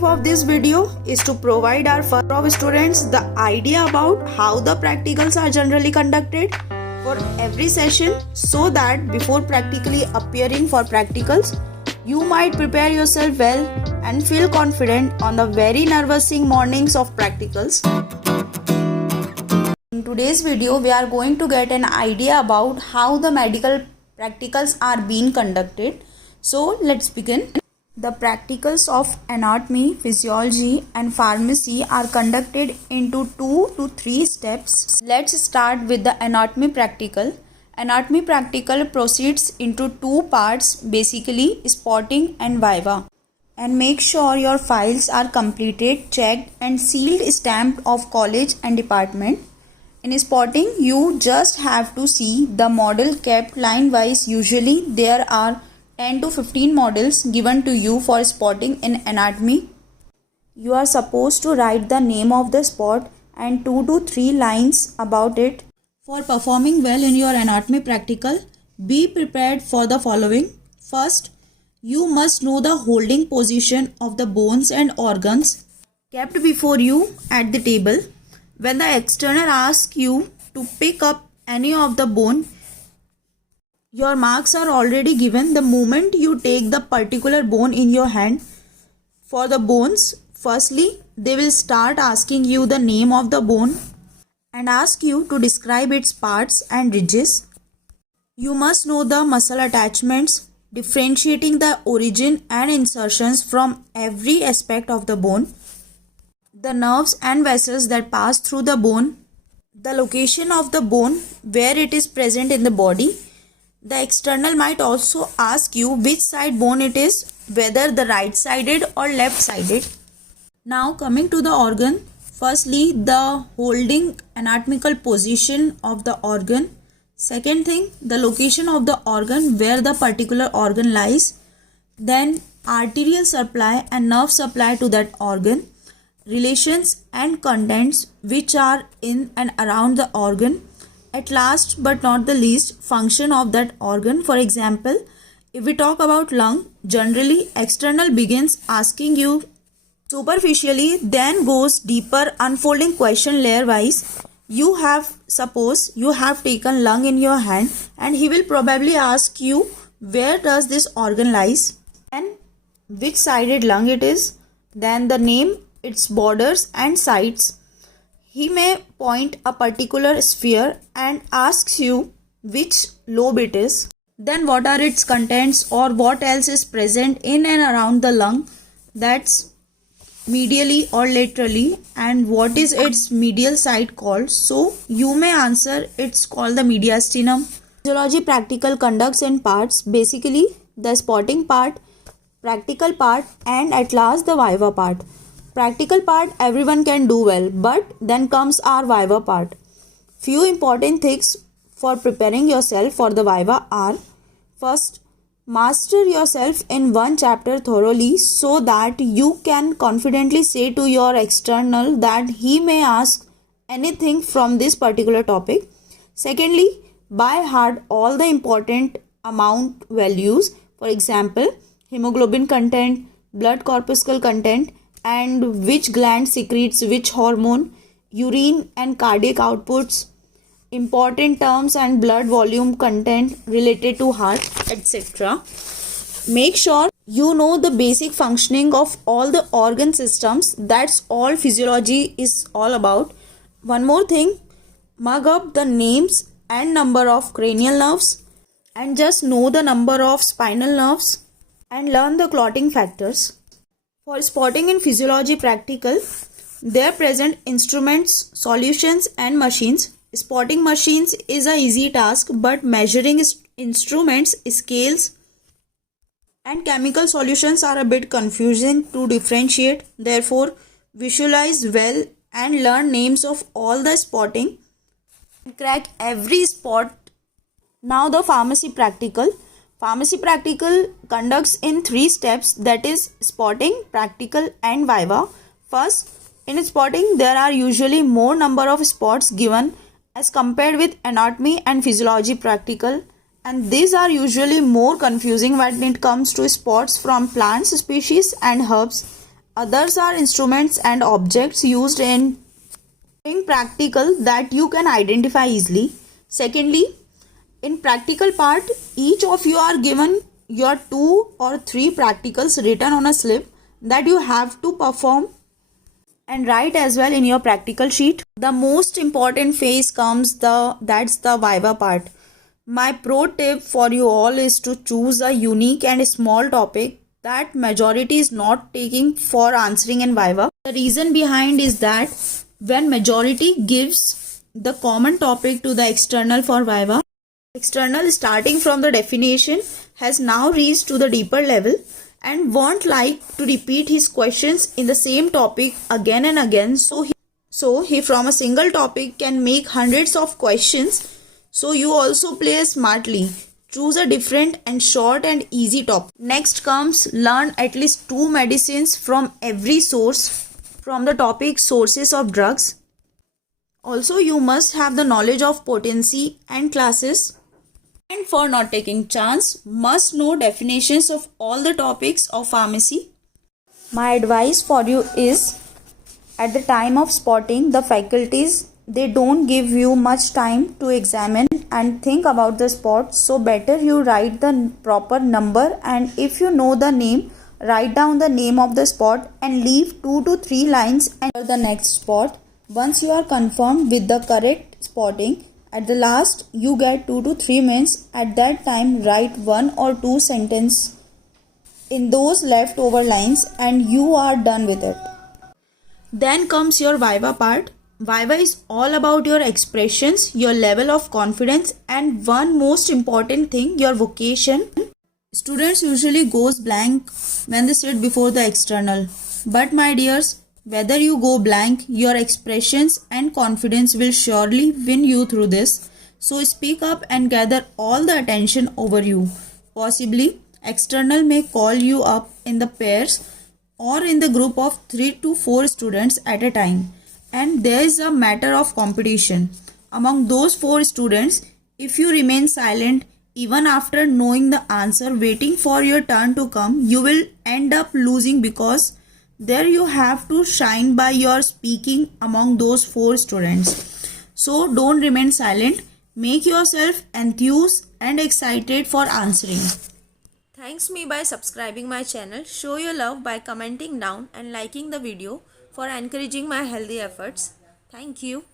objective of this video is to provide our first of students the idea about how the practicals are generally conducted for every session, so that before practically appearing for practicals, you might prepare yourself well and feel confident on the very nervousing mornings of practicals. In today's video, we are going to get an idea about how the medical practicals are being conducted. So let's begin. The practicals of anatomy, physiology and pharmacy are conducted into 2 to 3 steps. Let's start with the anatomy practical. Anatomy practical proceeds into 2 parts, basically spotting and viva. And make sure your files are completed, checked and sealed, stamped of college and department. In spotting, you just have to see the model kept line wise. Usually there are 10 to 15 models given to you for spotting in anatomy. You are supposed to write the name of the spot and 2 to 3 lines about it. For performing well in your anatomy practical, be prepared for the following. First, you must know the holding position of the bones and organs kept before you at the table. When the external asks you to pick up any of the bone, your marks are already given the moment you take the particular bone in your hand. For the bones, firstly, they will start asking you the name of the bone and ask you to describe its parts and ridges. You must know the muscle attachments, differentiating the origin and insertions from every aspect of the bone, the nerves and vessels that pass through the bone, the location of the bone where it is present in the body. The external might also ask you which side bone it is, whether the right sided or left sided. Now coming to the organ, firstly the holding anatomical position of the organ. Second thing, the location of the organ where the particular organ lies. Then arterial supply and nerve supply to that organ. Relations and contents which are in and around the organ. At last but not the least, function of that organ. For example, if we talk about lung, generally external begins asking you superficially, then goes deeper, unfolding question layer wise. Suppose you have taken lung in your hand and he will probably ask you where does this organ lies and which sided lung it is, then the name, its borders and sides. He may point a particular sphere and asks you which lobe it is, then what are its contents or what else is present in and around the lung, that's medially or laterally, and what is its medial side called. So you may answer it's called the mediastinum. Physiology practical conducts in parts, basically the spotting part, practical part and at last the viva part. Practical part everyone can do well, but then comes our viva part. Few important things for preparing yourself for the viva are: first, master yourself in one chapter thoroughly so that you can confidently say to your external that he may ask anything from this particular topic. Secondly, by heart all the important amount values, for example, hemoglobin content, blood corpuscle content, and which gland secretes which hormone, urine and cardiac outputs, important terms and blood volume content related to heart, etc. Make sure you know the basic functioning of all the organ systems. That's all physiology is all about. One more thing, mug up the names and number of cranial nerves and just know the number of spinal nerves and learn the clotting factors. For spotting in physiology practical, there present instruments, solutions and machines. Spotting machines is a easy task, but measuring instruments, scales and chemical solutions are a bit confusing to differentiate. Therefore, visualize well and learn names of all the spotting and crack every spot. Now the pharmacy practical. Pharmacy practical conducts in 3 steps, that is spotting, practical and viva. First, in spotting there are usually more number of spots given as compared with anatomy and physiology practical, and these are usually more confusing when it comes to spots from plants species and herbs Others are instruments and objects used in practical that you can identify easily. Secondly, in practical part, each of you are given your 2 or 3 practicals written on a slip that you have to perform and write as well in your practical sheet. The most important phase comes that's the Viva part. My pro tip for you all is to choose a unique and small topic that majority is not taking for answering in Viva. The reason behind is that when majority gives the common topic to the external for Viva, external starting from the definition has now reached to the deeper level and won't like to repeat his questions in the same topic again and again. So he from a single topic can make hundreds of questions. So you also play smartly. Choose a different and short and easy topic. Next comes learn at least 2 medicines from every source from the topic sources of drugs. Also you must have the knowledge of potency and classes. And for not taking chance, must know definitions of all the topics of pharmacy. My advice for you is, at the time of spotting, the faculties, they don't give you much time to examine and think about the spot. So better you write the proper number, and if you know the name, write down the name of the spot and leave 2 to 3 lines and the next spot. Once you are confirmed with the correct spotting, at the last, you get 2 to 3 minutes. At that time, write 1 or 2 sentences in those leftover lines and you are done with it. Then comes your Viva part. Viva is all about your expressions, your level of confidence, and one most important thing, your vocation. Students usually goes blank when they sit before the external. But my dears, whether you go blank, your expressions and confidence will surely win you through this. So speak up and gather all the attention over you. Possibly, external may call you up in the pairs or in the group of 3 to 4 students at a time. And there is a matter of competition. Among those 4 students, if you remain silent, even after knowing the answer, waiting for your turn to come, you will end up losing because there you have to shine by your speaking among those 4 students. So don't remain silent. Make yourself enthused and excited for answering. Thanks me by subscribing my channel. Show your love by commenting down and liking the video for encouraging my healthy efforts. Thank you.